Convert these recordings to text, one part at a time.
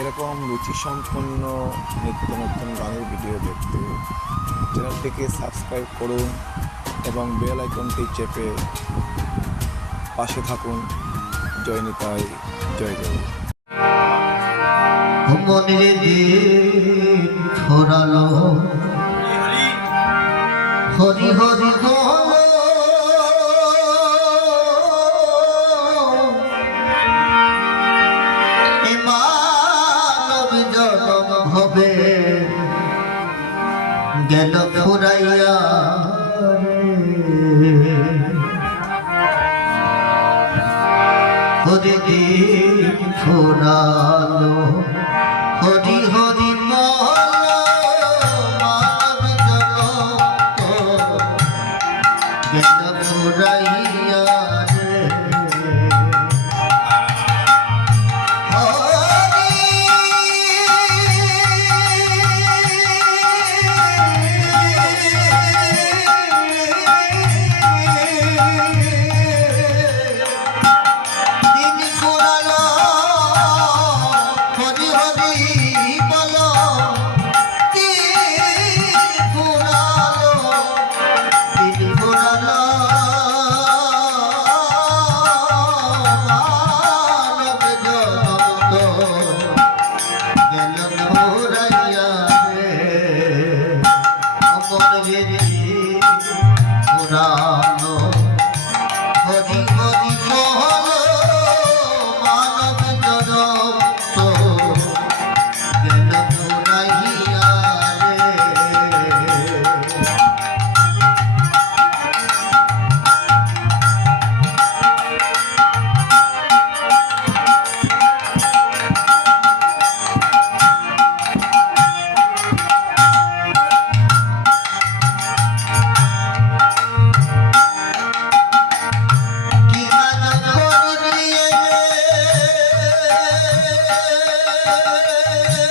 এরকম রুচিসম্পন্ন নিত্য নতুন গানের ভিডিও দেখতে চ্যানেলটিকে সাবস্ক্রাইব করুন এবং বেল আইকনটি চেপে পাশে থাকুন। জয় নিতাই, জয় জয়। হরি হরি হরি গেল ফুরাইয়া করে দিক ফুরালো হরি Yeah.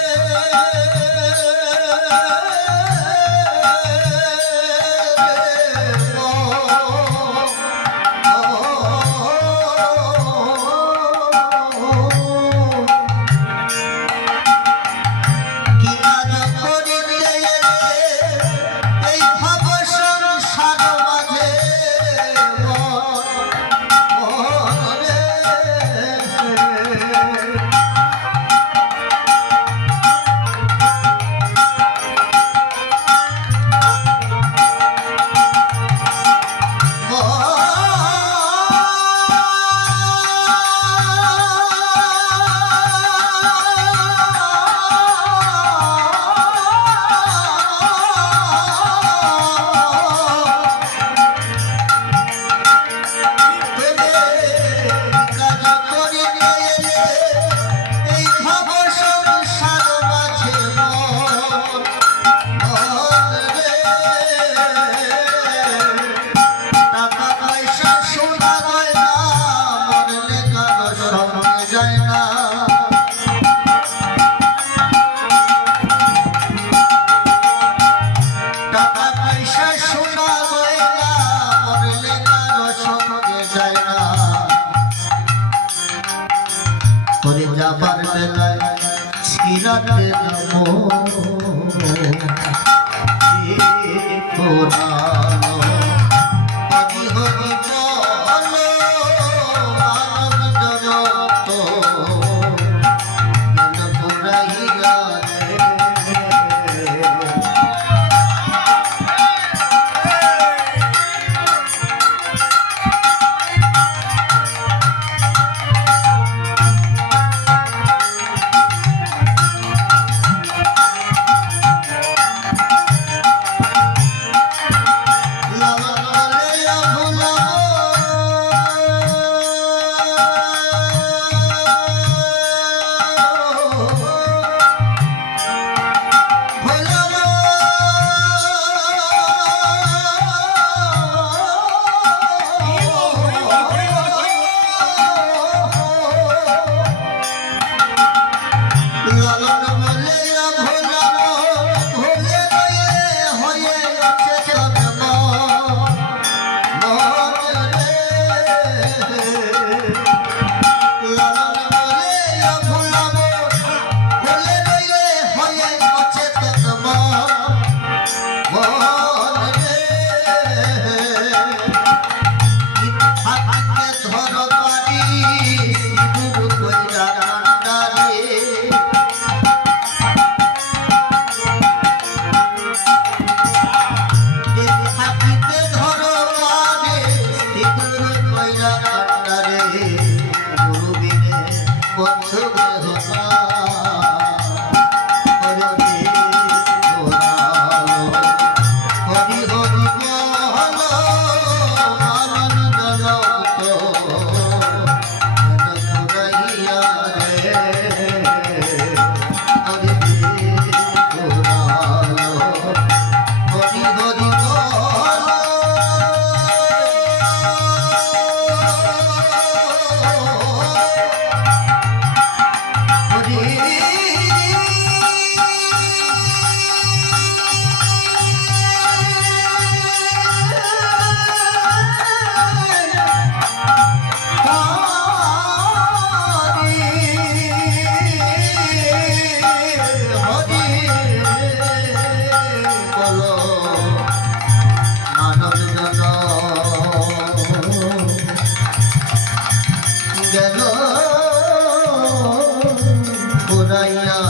করে যাবার বেলায় ছিড়াতে নামো। পুরাইয়া